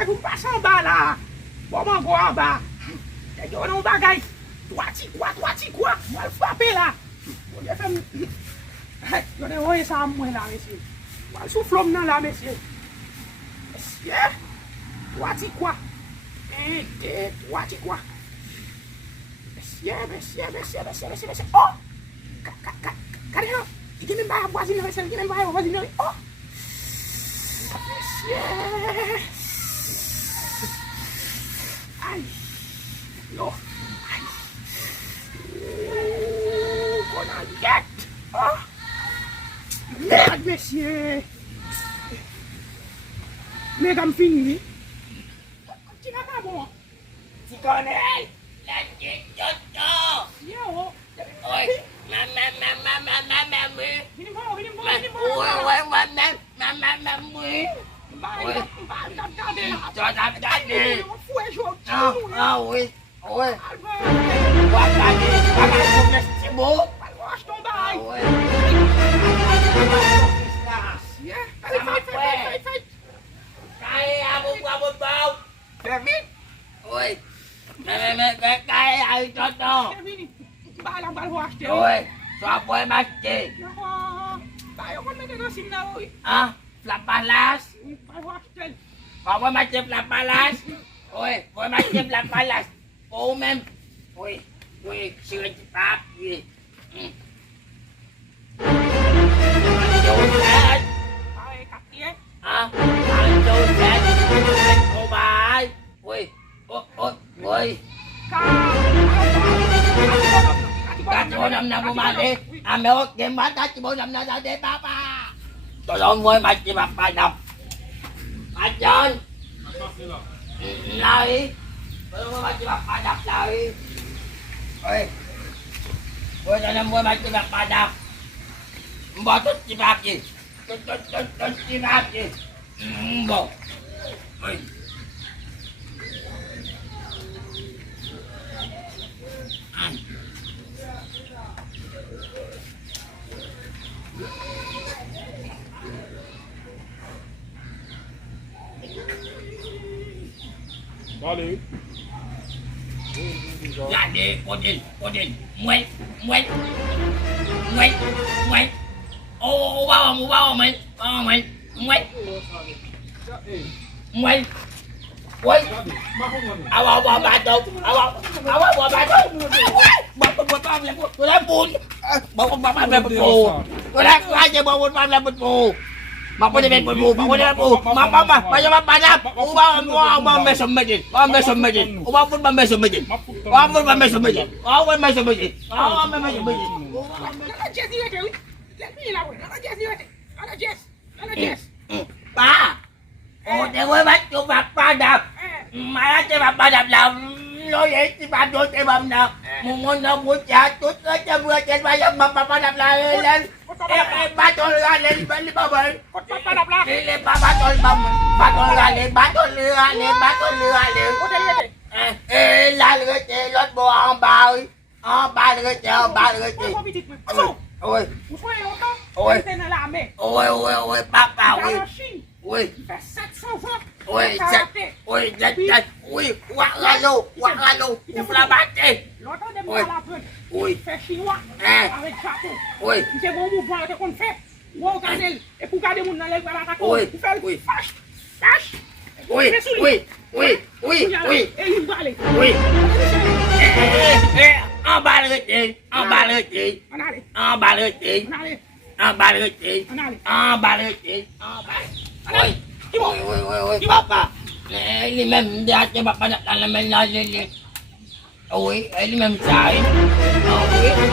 Aku pasang bala. Bawa gua ba. Jadi orang bagai. Tua cikua. Mal frapper là. Boleh fam. Yo ne oye Samuel là monsieur. Mal soufflom nan là monsieur. Monsieur. Tua cikua. Tua cikua. Monsieur. Oh. Caramba. Ini memang voisin monsieur, ini memang voisin. Oh. Monsieur. Ai, no, ai, qu'on a get, ah, merde, monsieur, mesdames fini, tu vas pas bon, tu connais, la petite Toto, yo, oi, maman, oui. Cho tao chết đi. Oui. Qua lại đi. Qua lại không là sẽ bố. Cái bụng bao. Ui. Mẹ cái ai cho nó. Ui. Xóa bôi mắt chị. À. Flapalas. Còn với máy chụp Flapalas. Ôi, với máy chụp Flapalas. Bố mem. Ôi, sửa chị Pháp gì. Chú xe. Hả? Chú xe. Cô bà ơi. Ôi. Cả chú năm của bà đi. À mẹ ơi, game bán cả chú năm ra để bà. Tôi ơi, ngồi mà chị mặc bài đọc. Bà trên. Lời. Tôi ngồi mà chị mặc bài đọc lời. Ôi. Ôi, tôi ngồi mà chị mặc bài đọc. Bỏ tốt chị bạc gì. Tốt chị bạc gì. Bộ. Ôi. Ăn. Vale. Lại đi, cô đình. Nguyễn. Ô, bao mày. Nguyễn. Ui. Áo bà tôi. Tôi đã buồn. Bà làm bột bù. Tôi đã ai chơi bột làm bột bù. Mà có thể bột bù. Bà làm. Bà mesum medin. Bà. Ồ, để quên bắt chú bà đập. Mà chơi bà đập là nói vậy thì bà tôi chơi bà đập. Một ngôi đâu buổi trả chút cho mưa trên bà đập là lên. Em bà tôi ra lên bà bệnh. Bà đập là. Lên bà tôi ra lên bà tôi lừa. Ê là lừa chị lót bộ ông bà ơi. Bà lừa chị. Ôi. Ôi bà ơi. Ui, quạt ra luôn, là bát đi. Ui, bà lừa chị. Ôi, Papa. Ini memang dia coba pada dalam mengaji. Oi, ini memang saya. Oi.